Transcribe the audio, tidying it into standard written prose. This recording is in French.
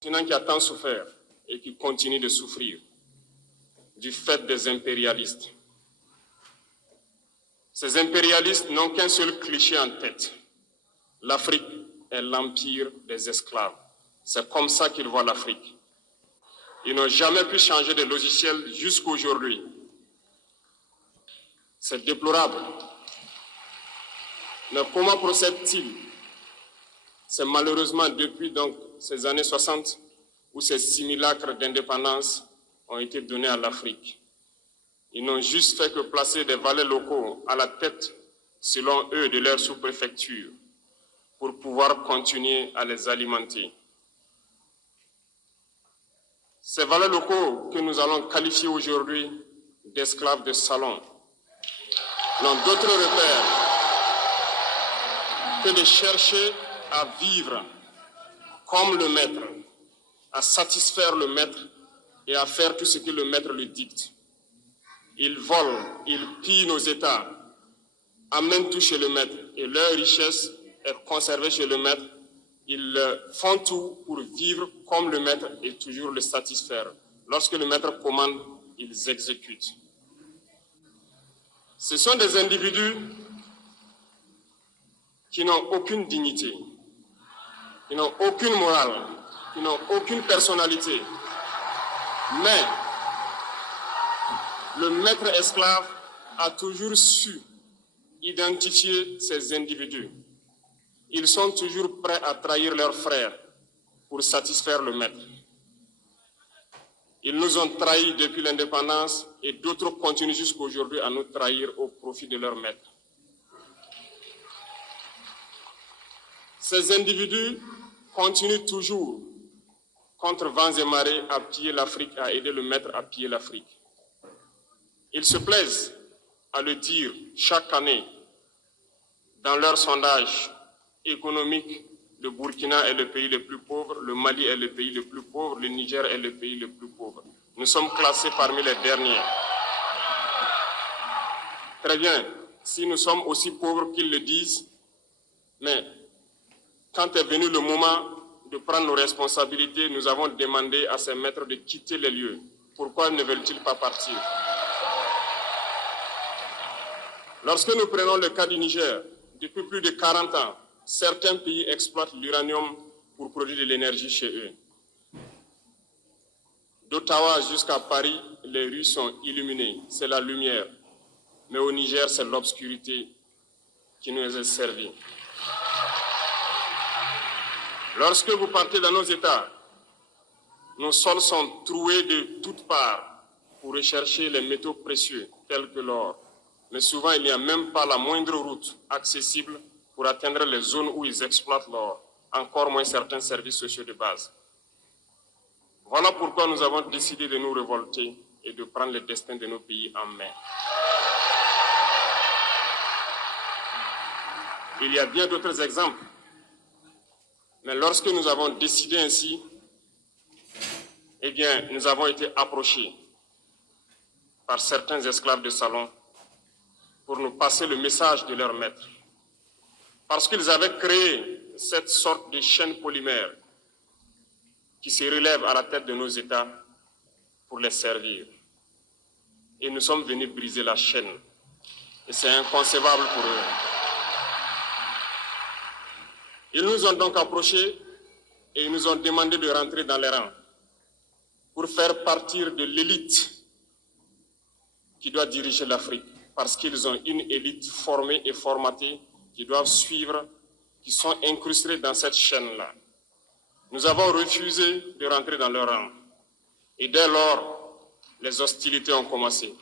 continent qui a tant souffert et qui continue de souffrir du fait des impérialistes. Ces impérialistes n'ont qu'un seul cliché en tête. L'Afrique est l'empire des esclaves. C'est comme ça qu'ils voient l'Afrique. Ils n'ont jamais pu changer de logiciel jusqu'à aujourd'hui. C'est déplorable. Mais comment procèdent-ils? C'est malheureusement depuis donc ces années 60 où ces simulacres d'indépendance ont été donnés à l'Afrique. Ils n'ont juste fait que placer des valets locaux à la tête, selon eux, de leur sous-préfecture pour pouvoir continuer à les alimenter. Ces valets locaux que nous allons qualifier aujourd'hui d'esclaves de salon n'ont d'autre repère que de chercher à vivre comme le maître, à satisfaire le maître et à faire tout ce que le maître lui dicte. Ils volent, ils pillent nos États, amènent tout chez le maître et leur richesse est conservée chez le maître. Ils font tout pour vivre comme le maître et toujours le satisfaire. Lorsque le maître commande, ils exécutent. Ce sont des individus qui n'ont aucune dignité, qui n'ont aucune morale, qui n'ont aucune personnalité. Mais le maître esclave a toujours su identifier ces individus. Ils sont toujours prêts à trahir leurs frères pour satisfaire le maître. Ils nous ont trahis depuis l'indépendance et d'autres continuent jusqu'à aujourd'hui à nous trahir au profit de leur maître. Ces individus continuent toujours, contre vents et marées, à piller l'Afrique, à aider le maître à piller l'Afrique. Ils se plaisent à le dire chaque année dans leurs sondages économiques. Le Burkina est le pays le plus pauvre, le Mali est le pays le plus pauvre, le Niger est le pays le plus pauvre. Nous sommes classés parmi les derniers. Très bien, si nous sommes aussi pauvres qu'ils le disent, mais quand est venu le moment de prendre nos responsabilités, nous avons demandé à ces maîtres de quitter les lieux. Pourquoi ne veulent-ils pas partir? Lorsque nous prenons le cas du Niger, depuis plus de 40 ans, certains pays exploitent l'uranium pour produire de l'énergie chez eux. D'Ottawa jusqu'à Paris, les rues sont illuminées, c'est la lumière. Mais au Niger, c'est l'obscurité qui nous est servie. Lorsque vous partez dans nos États, nos sols sont troués de toutes parts pour rechercher les métaux précieux tels que l'or. Mais souvent, il n'y a même pas la moindre route accessible pour atteindre les zones où ils exploitent l'or, encore moins certains services sociaux de base. Voilà pourquoi nous avons décidé de nous révolter et de prendre le destin de nos pays en main. Il y a bien d'autres exemples. Mais lorsque nous avons décidé ainsi, eh bien, nous avons été approchés par certains esclaves de salon pour nous passer le message de leur maître. Parce qu'ils avaient créé cette sorte de chaîne polymère qui se relève à la tête de nos États pour les servir. Et nous sommes venus briser la chaîne. Et c'est inconcevable pour eux. Ils nous ont donc approchés et ils nous ont demandé de rentrer dans les rangs pour faire partir de l'élite qui doit diriger l'Afrique. Parce qu'ils ont une élite formée et formatée qui doivent suivre, qui sont incrustés dans cette chaîne-là. Nous avons refusé de rentrer dans leur rang. Et dès lors, les hostilités ont commencé.